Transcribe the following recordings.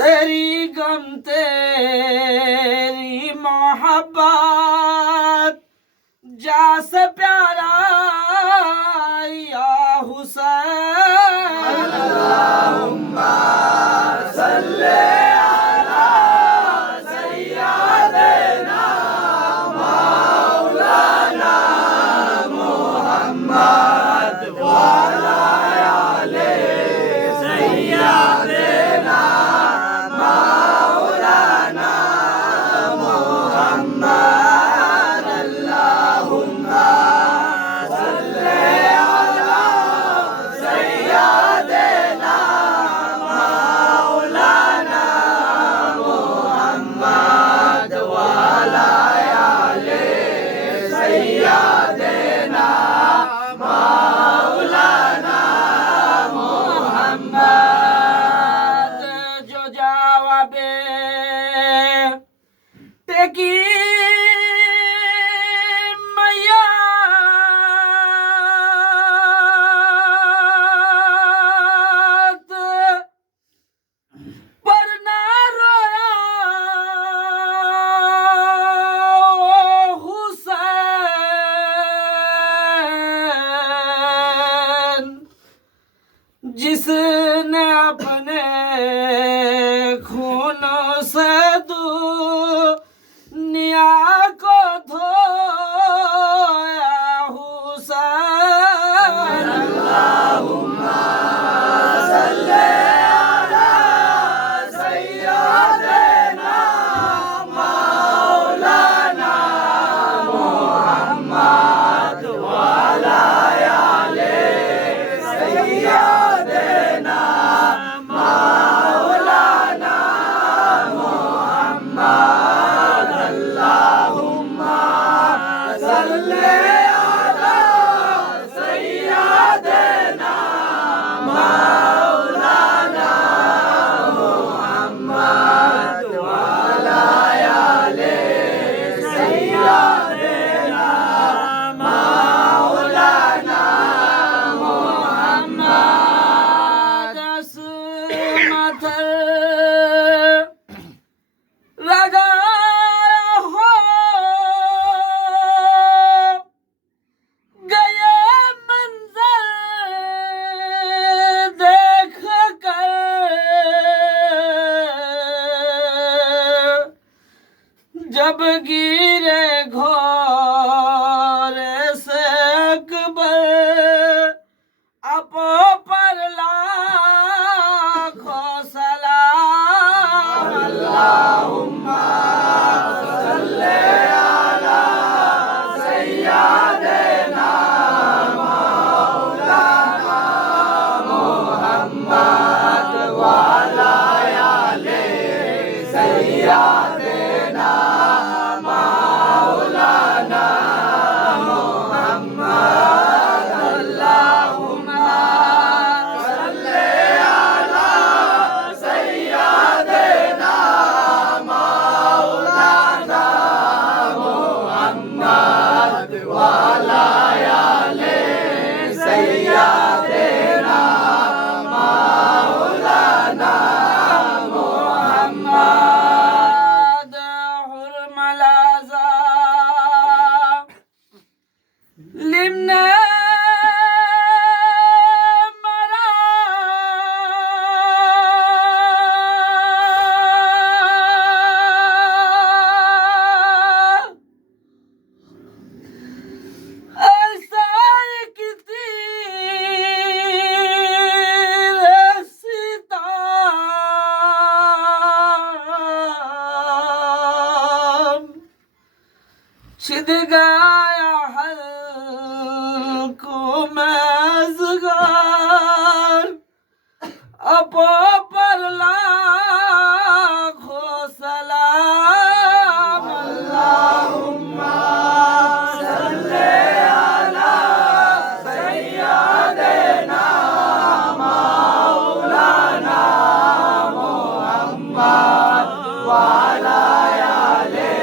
तेरी गम तेरी मोहब्बत जा से प्यारा या हुसैन अल्लाहुम्मा सल्ले अला सय्यदना मौलाना मुहम्मद व अला आले सय्यदना मौलाना मुहम्मद अल्लाहुम्मा सल्ले अला सय्यदना मौलाना मुहम्मद व अला आले सय्यदना मौलाना मुहम्मद जो जवाबे टेकी मैयात पर ना रोया हुसैन जिसने अपने खून से दुनिया को धोया हुसैन अल्लाहुम्मा सल्ले अला सय्यदना मौलाना मुहम्मद व अला आले सय्यदना मौलाना मुहम्मद अल्लाहुम्मा सल्ले अला सय्यदना मौलाना मुहम्मद व अला आले सय्यदना मौलाना मुहम्मद असमत लगा हो गए मंजर देख कर जब गिरे घोरे से अकबर अपो पर लाखों सलाम अल्लाहुम्मा सल्ले अला सय्यदना मौलाना मुहम्मद व अला आले सय्यदना मौलाना मुहम्मद अल्लाहुम्मा सल्ले अला सय्यदना मौलाना मुहम्मद व अला आले सय्यदना मौलाना मुहम्मद हुरमलाजा लिमने मरा ऐसा एक तीर सितार छिद गया हल्को में अज़गर अपो पर लाखों सलाम अल्लाहुम्मा सल्ले अला सय्यदना मौलाना मुहम्मद व अला आले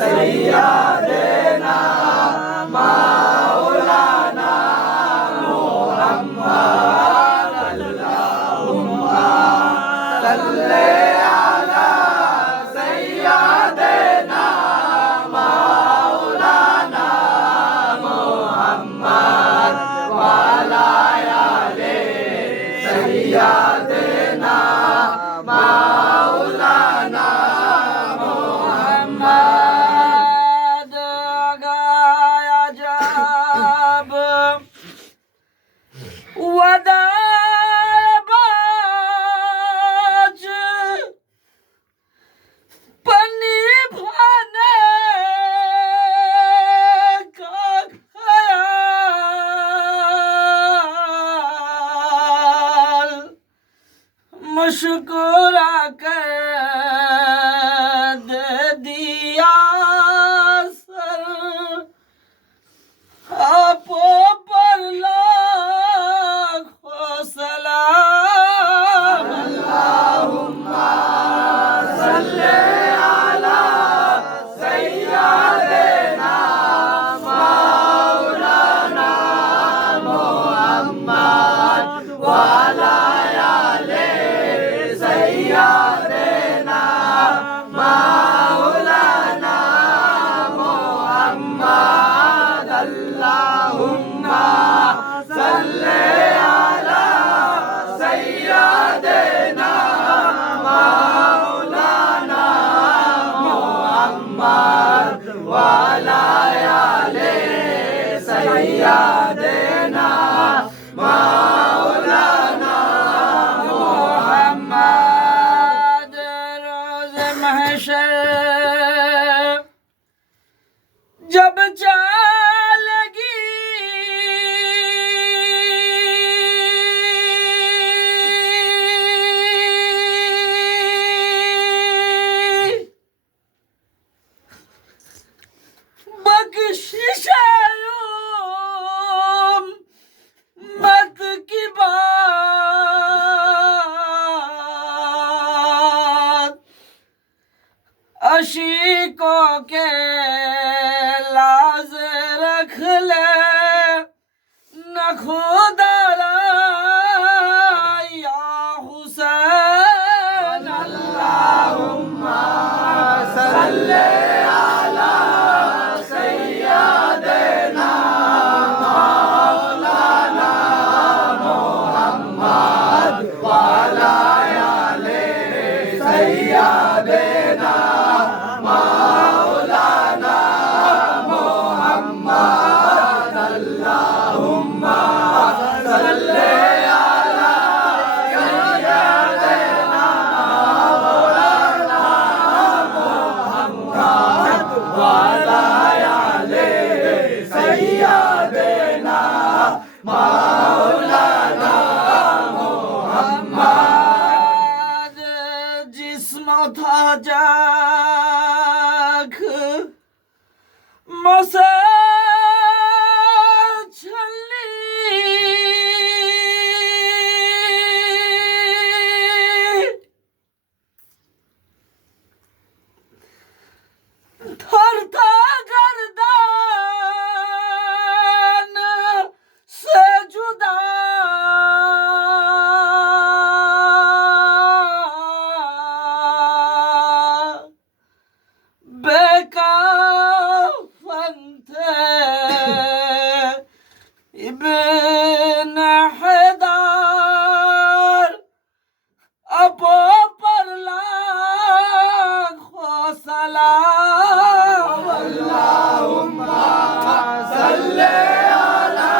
सय्यदना मौलाना मुहम्मद अल्लाहुम्मा मुस्कुरा कर दे दिया सर, आपो पर लाखों सलाम। अल्लाहुम्मा सल्ले अला सय्यदना मौलाना मुहम्मद व अला आले सय्यदना मौलाना मुहम्मद। अल्लाहुम्मा सल्ले अला सय्यदना मौलाना मुहम्मद व अला आले सय्यदना मौलाना मुहम्मद। रोज़ महशर जब चलेगी बख्शिश मत की बात, अशीकों के लाज रख ले न खुदा या हुसैन। अल्लाहुम्मा सल्ले अला सय्यदना मौलाना मुहम्मद व अला आले सय्यदना मौलाना मुहम्मद। अल्लाहुम्मा सल्ले अला सय्यदना मौलाना मुहम्मद व अला आले सय्यदना मौलाना मुहम्मद। जिस्म था जाख मसे छली, थर था गर्दन से जुदा, बेकफन थे इब्न हैदर, अपो पर लाखों सलाम। अल्लाहुम्मा सल्ले अला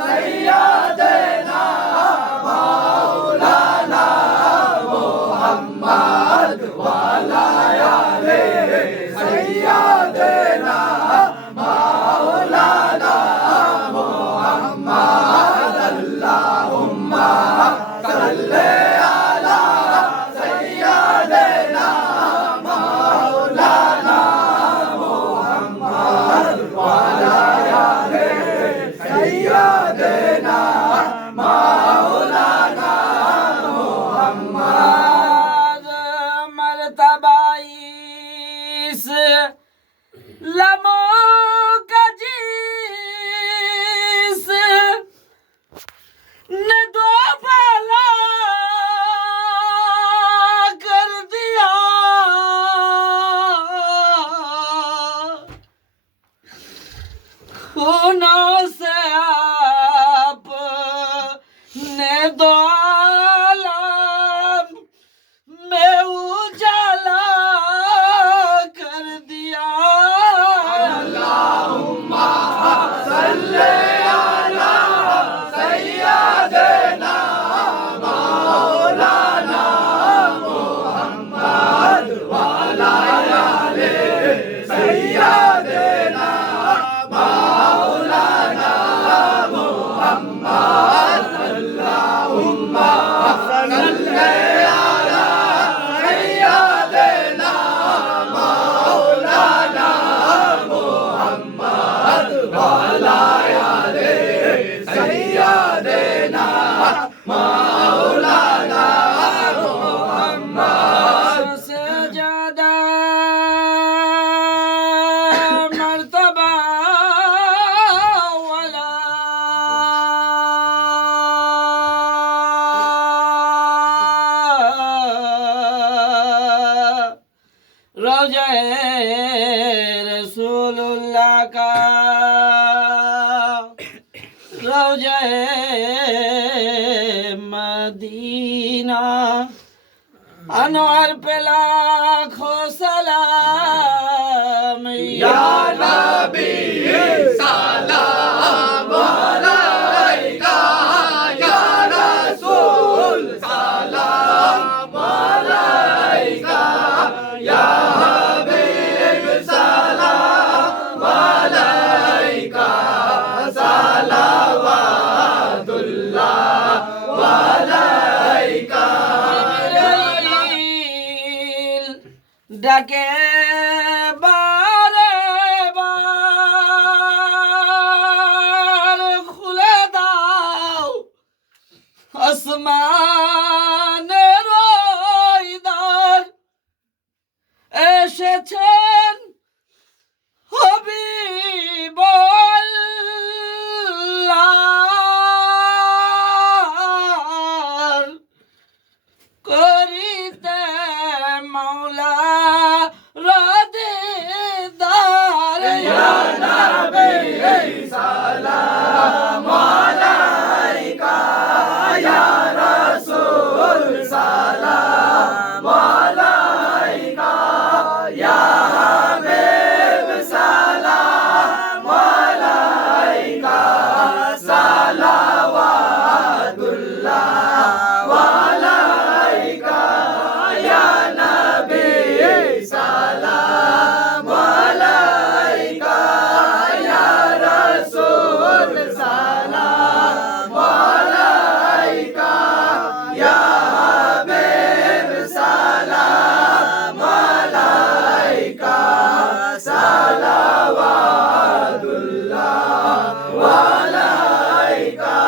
सय्यदना मौलाना मुहम्मद व अला आले सय्यदना मौलाना मुहम्मद। अल्लाहुम्मा सल्ले अला सय्यदना मौलाना मुहम्मद व अला आले सय्यदना मौलाना मुहम्मद। मर्तबा इस लम्हों का जिस ने दो भला कर दिया, खूनों से आप ने दो आलम में उजाला कर दिया। अल्लाहुम्मा सल्ले अला सय्यदना মাওলানা মোহাম্মদ से ज्यादा मर्तबा वाला रोज़े रसूलुल्लाह का रोज़े मदीना अनवर पे लाखों सलाम या नबी सलाम अलैका या रसूल सलाम अलैका या हबीब सलाम अलैका सलावतुल्लाह अलैका जिब्रील डाके बारे बार खुले दाओ আসমানের রইদার এসেছেন হবিবুল্লাহ করিতে মাওলা রাদিদার ইয়া নবী সালাম আলাইকা ইয়া রাসূল সালাম আলাইকা ইয়া হাবিব সালাম আলাইকা সালাওয়াতুল্লাহ আলাইকা ইয়া নবী সালাম আলাইকা ইয়া রাসূল সালাম আলাইকা ইয়া হাবিব সালাম আলাইকা সালাওয়াতুল্লাহ আলাইকা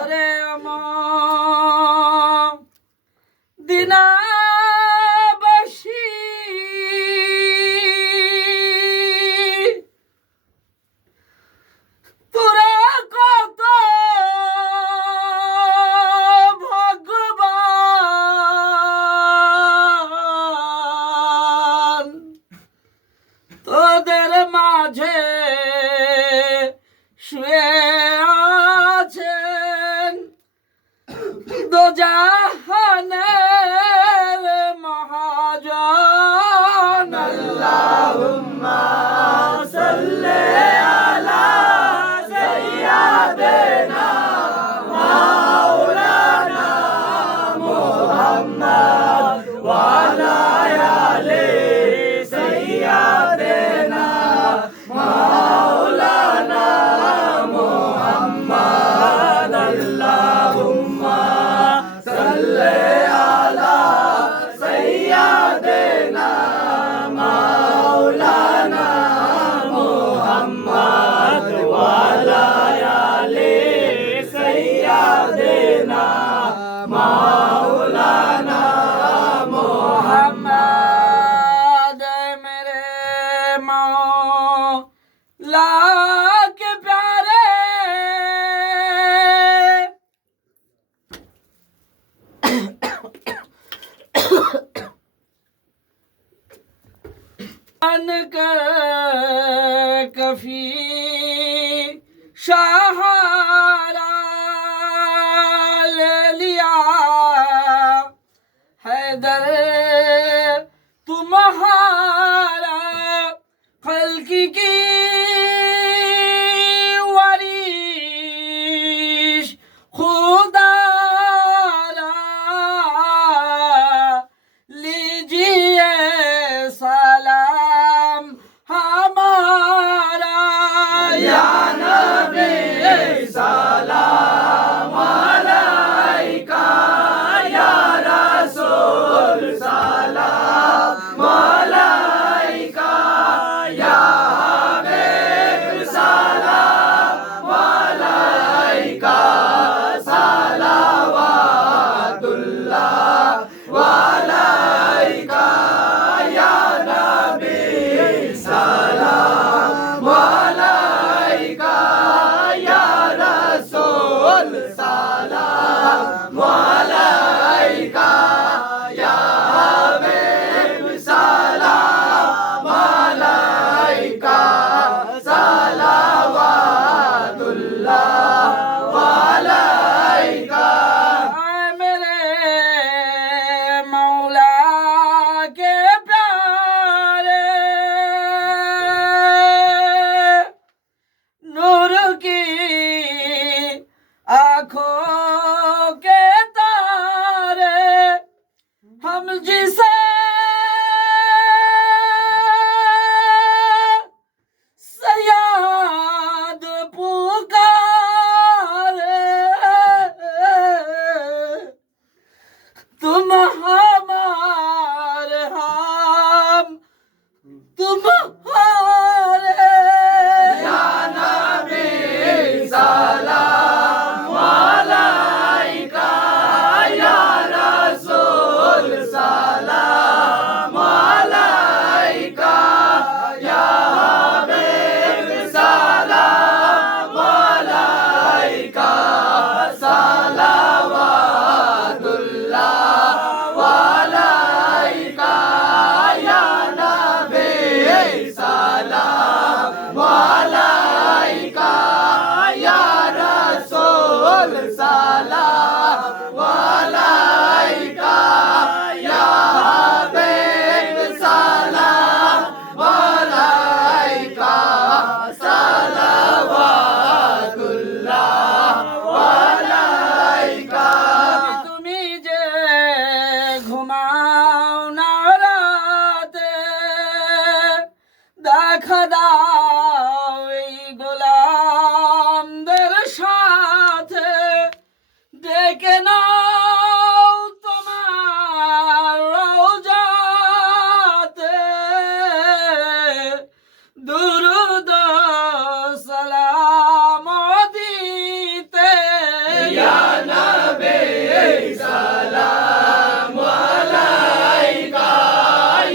ওরে আমার দিনাবাসী তোরা কত ভগবান তোদের মাঝে শুয়ে আছেন দোজাহানের মহাজন আল্লাহুম্মা সাল্লি আলা সাইয়্যিদিনা মাওলানা মুহাম্মদ ওয়া আলা আলি সাইয়্যিদিনা মাওলানা মুহাম্মদ আল্লাহুম্মা সাল্লি আলা সাইয়্যিদিনা মাওলানা মুহাম্মদ ওয়া আলা আলি সাইয়্যিদিনা মাওলানা मोहम्मद मेरे मौला के प्यारे कर कफी सहारा ले लिया हैदर तुम्हारा खल्की की वारिश खुदा लीजिए सलाम हमारा या नबी सलाम अलैका या रसूल salam alayka ya habib salam alayka salawatullah alayka मेरे मौला के प्यारे नूर की आँखों के तारे हम जिसे सयाद पुकारे तुम हमारे हम तुम्हारे या नबी सलाम अलैका या रसूल सलाम अलैका या हबीब सलाम अलैका सलावतुल्लाह अलैका या नबी सलाम अलैका या रसूल सलाम अलैका या हबीब सलाम अलैका सलावतुल्लाह अलैका তুমি যে ঘুমাও না রাতে দেখা দাও এই গোলামদের সাথে ডেকে নাও তোমার রওজাতে দুরুদ সালাম দিতে या नबी सलाम अलैका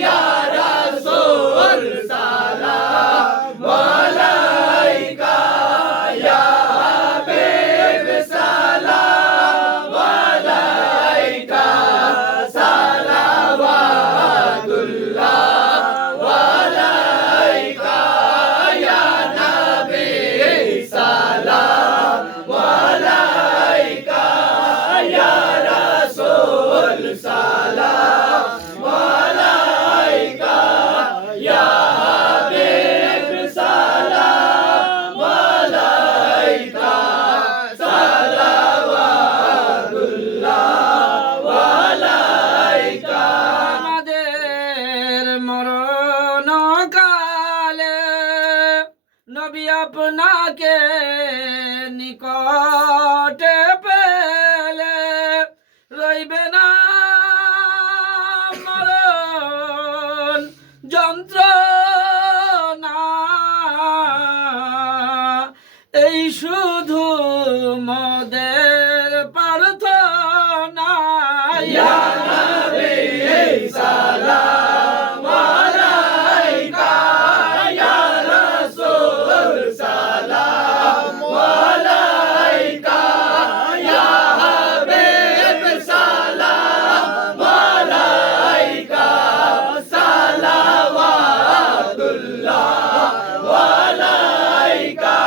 या रसूल सलाम अलैका या हबीब सलाम अलैका सलावतुल्लाह अलैका या नबी सलाम अलैका या रसूल सलाम अलैका या हबीब सलाम अलैका सलावतुल्लाह अलैका আমাদের মরণ কালে নবী আপনাকে নিকটে পেলে রইবে না মরণ যন্ত্রণা এই শুধু মোদের প্রার্থনা या नबी सलाम अलैका या रसूल सलाम अलैका या हबीब सलाम अलैका सलावतुल्लाह अलैका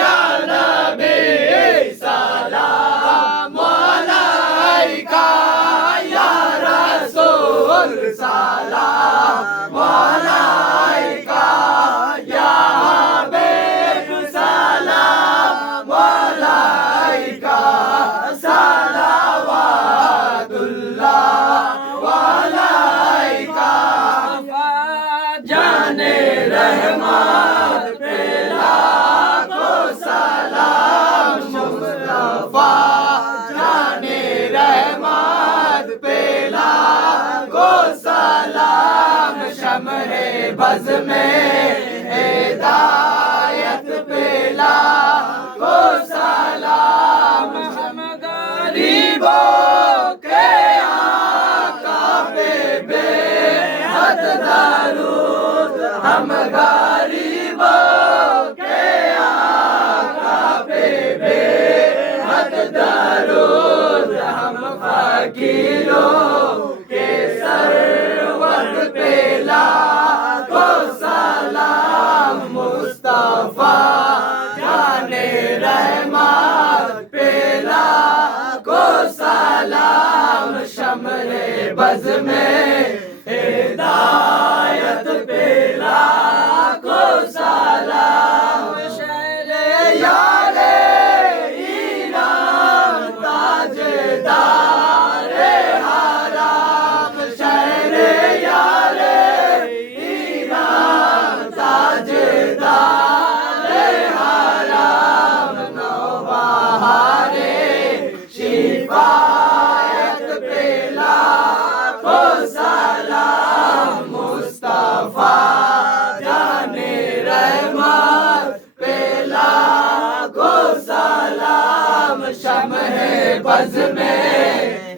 या नबी सलाम अलैका या रसूल सलाम अलैका या हबीब सलाम अलैका सलावतुल्लाह अलैका जाने रहमत पे लाखों सलाम मुस्तफा जाने रहमत पे लाखों सलाम शम्हे बज़ में हिदायत पे लाखों सलाम हम गरीबों के आका पे बेहद दरूद हम गरीबों के आका पे बेहद फकीरों के सरवत पे लाखों सलाम मुस्तफा जाने रहमत पे लाखों सलाम शम्र बज़ में हिदायत पे लाखों सलाम शहरे यारे ईरान ताजदारे हराम शहरे यारे ईरान ताजदारे हराम नौबहारे शिफायत पे लाखों सलाम मुस्तफा जाने रहमत पे लाखों सलाम शम्ह बज़ में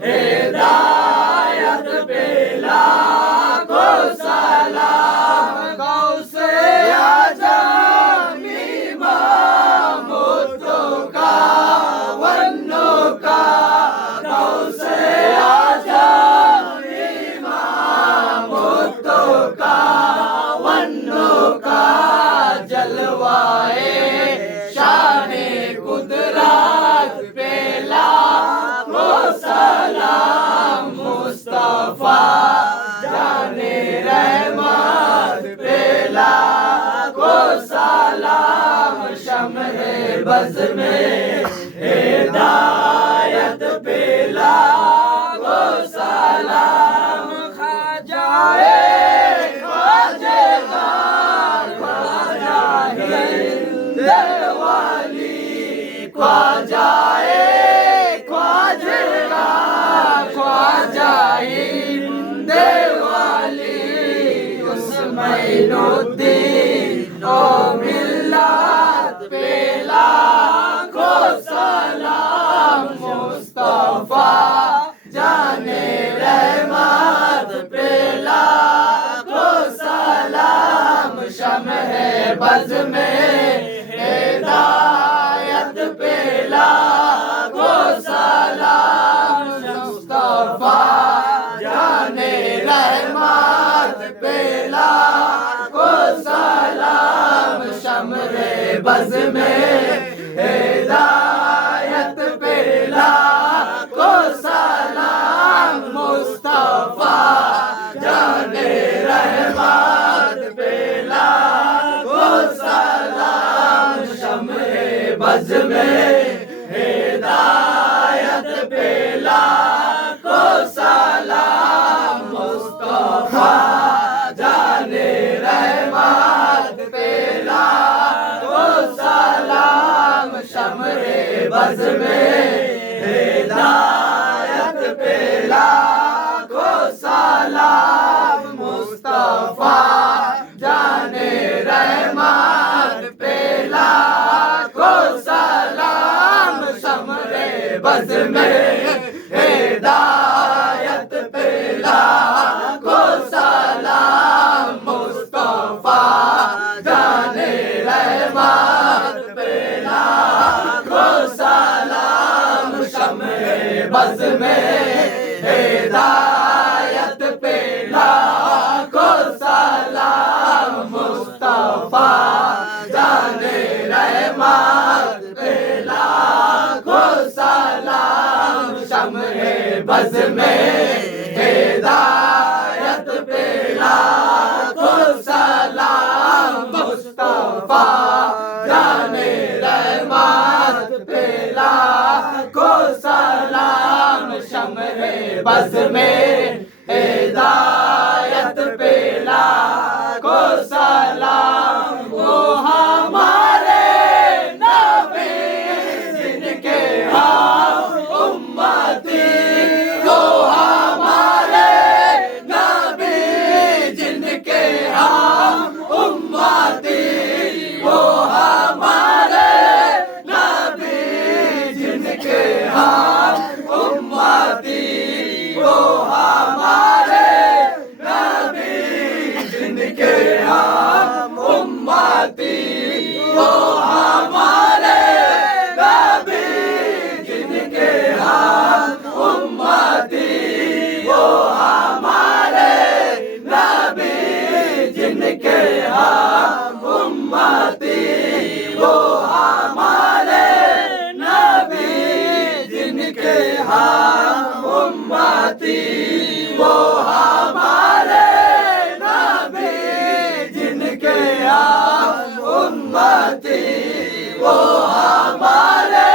हिदायत पे लाखों सलाम गौसे आज़म इमाम मुत्तक़ा वन्नुका गौसे आज़म इमाम मुत्तक़ा वन्नुका जलवाए शाने कुदरत पे लाखों सलाम मुस्तफा जाने रहमत पे लाखों सलाम शम्ह बज़ में हिदायत पे लाखों सलाम ख्वाजाए ख्वाजेदार ख्वाजा हिंद वाली ख्वाजाए ख्वाजेदार ख्वाजा हिंद वाली उस्मैनुद्दीन ओ मिल्लत पे लाखों सलाम मुस्तफा जाने रहमत पे लाखों सलाम शम्ह बज़ में हिदायत पे लाखों सलाम मुस्तफा जाने रहमत पे लाखों सलाम शम्ह बज़ में हिदायत पे लाखों सलाम मुस्तफा जाने रहमत पे लाखों सलाम शम्ह बज़ में हिदायत पे लाखों सलाम मुस्तफा जाने रहमत पे लाखों सलाम शम्ह बज़ में हिदायत पे लाखों सलाम मुस्तफा जाने रहमत पे लाखों सलाम शम्ह बज़ में हिदायत पे लाखों सलाम मुस्तफा जाने रहमत पे लाखों सलाम शम्ह बज़ में हिदायत पे लाखों सलाम मुस्तफा जाने रहमत पे लाखों सलाम शम्ह बज़ में हिदायत पे लाखों सलाम मुस्तफा जाने रहमत पे लाखों सलाम शम्ह बज़ में हिदायत पे लाखों सलाम वो हमारे नबी जिनके हम उम्मती वो हमारे नबी जिनके हम उम्मती वो हमारे नबी जिनके हम उम्मती वो जिनके हम उम्मती वो हमारे नबी जिनके हम उम्मती वो हमारे